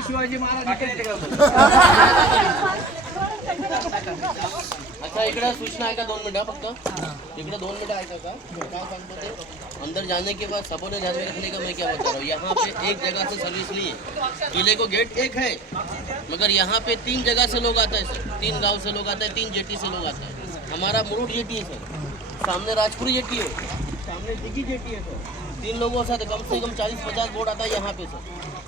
शिवाजी महाराज अच्छा इकडे सूचना है का 2 मिनट फक्त इकडे 2 मिनट ऐका का क्या सांगतो ते अंदर जाने के बाद सबों ने ध्यान में रखने का मैं क्या बता रहा हूँ यहाँ पे एक जगह से सर्विस ली है किले को गेट एक है मगर यहाँ पे 3 जगह से लोग आता है सर 3 गांव से लोग आता है 3 जेटी से लोग आता है हमारा मुरुड जेटी है सर सामने राजपुरी जेटी है सामने दिघी जेटी है सर 3 लोगों से कम 40-50 बोट आता है यहाँ पे सर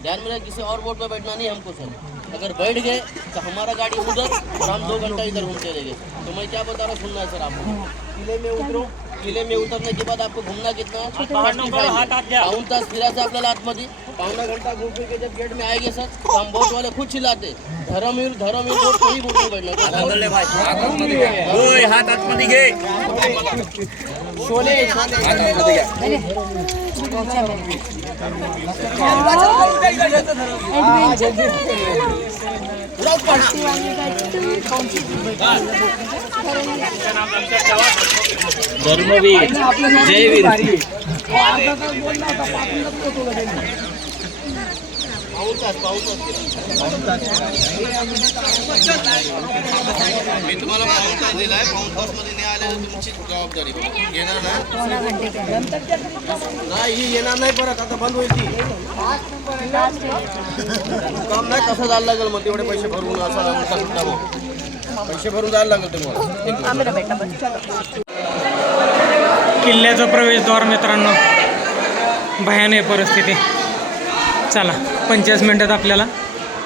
ध्यान में रहे किसी और बोट पे बैठना नहीं हमको सर अगर बैठ गए तो हमारा गाड़ी उधर और हम 2 घंटा इधर घूमते रहेंगे तो मैं क्या बता रहा हूँ सुनना है सर आपको किले में उतरो किले में उतरने के बाद आपको घूमना कितना है 5 तास फिरायचं आपल्याला आतमध्ये पावणा घंटा घूम फिर के जब गेट में आएंगे सर तो हम बोट वाले खुद चिल्लाते धर्मवीर बोट कोई बोट नहीं बैठना हाथ आतमध्ये घे शोले धर्मवीर जयवीर मी तुम्हाला पाऊस दिलाय पाऊस हाऊस मध्ये नाही आले तुमची जबाबदारी येणार नाही येणार नाही परत आता बंद होईल ती काम नाही कसं जायला लागेल मग तेवढे पैसे भरून पैसे भरून जायला लागेल तुम्हाला किल्ल्याचं प्रवेशद्वार मित्रांनो भयानक परिस्थिती चला 50 मिनिटात आपल्याला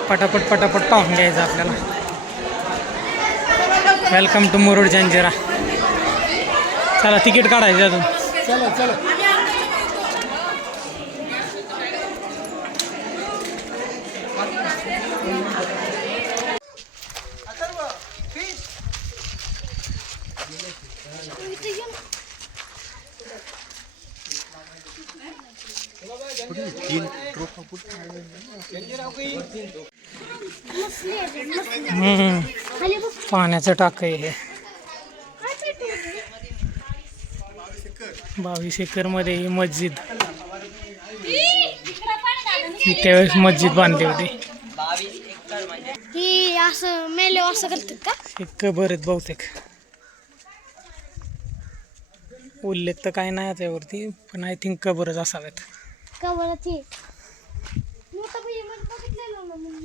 पटापट पाहून घ्यायचं आपल्याला वेलकम टू मुरुड जंजिरा चला तिकीट काढायचं अजून चला पाण्याचं टाक आहे हे 22 एकर मध्ये ही मस्जिद त्यावेळेस मस्जिद बांधली होती ही असं मेले असं करतात का एक कबर आहेत बहुतेक उल्लेख तर काय नाही त्यावरती पण आय थिंक कबरच असावेत कबराची मोठा भाई बघितलेलं ना म्हणून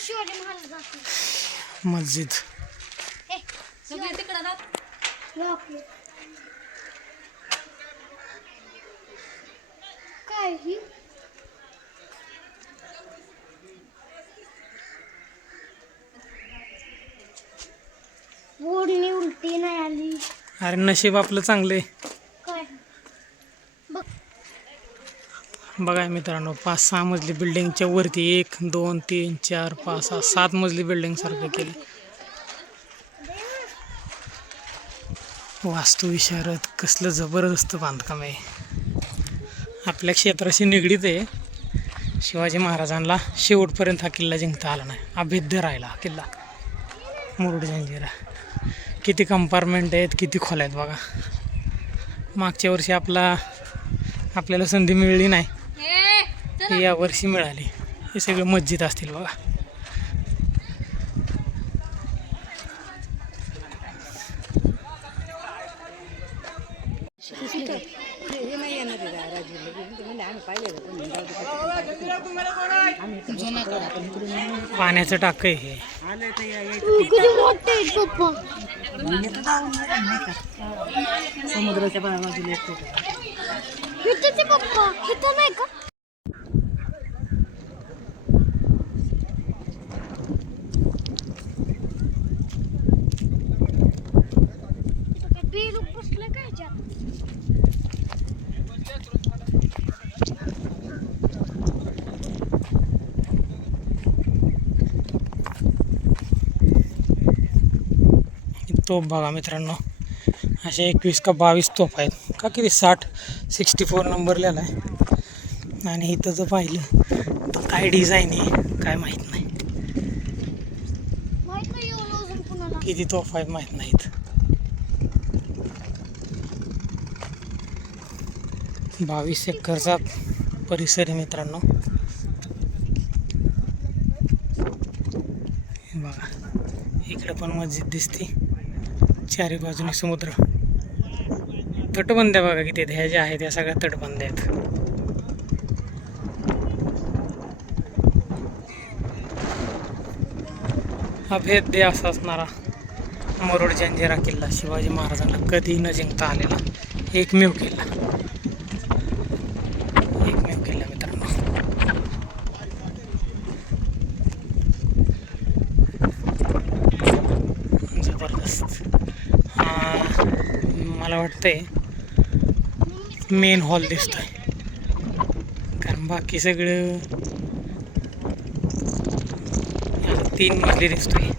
शिवाजी महाराज मस्जिद काय ही ओढणी उलटी नाही आली अरे नशीब आपलं चांगले काय बघा मित्रांनो 5-6 मजली बिल्डिंगच्या वरती 1 2 3 4 5 6 7 मजली बिल्डिंग सारखं केलं वास्तुविशारद कसलं जबरदस्त बांधकाम आहे आपल्या क्षेत्राशी निगडीत आहे शिवाजी महाराजांना शेवटपर्यंत हा किल्ला जिंकता आला नाही अभेद्य राहिला हा किल्ला मुरुड जंजिरा किती कंपार्टमेंट आहेत किती खोल्या आहेत बघा मागच्या वर्षी आपल्याला संधी मिळली नाही या वर्षी मिळाली हे सगळे मस्जिद असतील बघा पाण्याचं टाक आहे हे समुद्राच्या बाजूला पप्पा इथं नाही का तोफ बघा मित्रांनो असे 21 का 22 तोफ आहेत का किती 64 नंबर लिहिला आहे आणि इथं जर पाहिलं तर काय डिझाईन आहे काय माहीत नाही किती तोफ आहेत माहीत नाहीत 22 एकरचा परिसर आहे मित्रांनो. हे बघा इकडे पण मस्जिद दिसते, चारी बाजूने समुद्र. तटबंद्या बघा किती ह्या ज्या आहेत त्या सगळ्या तटबंद्या आहेत. अभेद्य असा असणारा मुरुड जंजिरा किल्ला शिवाजी महाराजांना कधी न जिंकता आलेला एकमेव किल्ला मित्रांनो. जबरदस्त. मला वाटतंय मेन हॉल दिसतोय, कारण बाकी सगळं 3 मजली दिसतोय.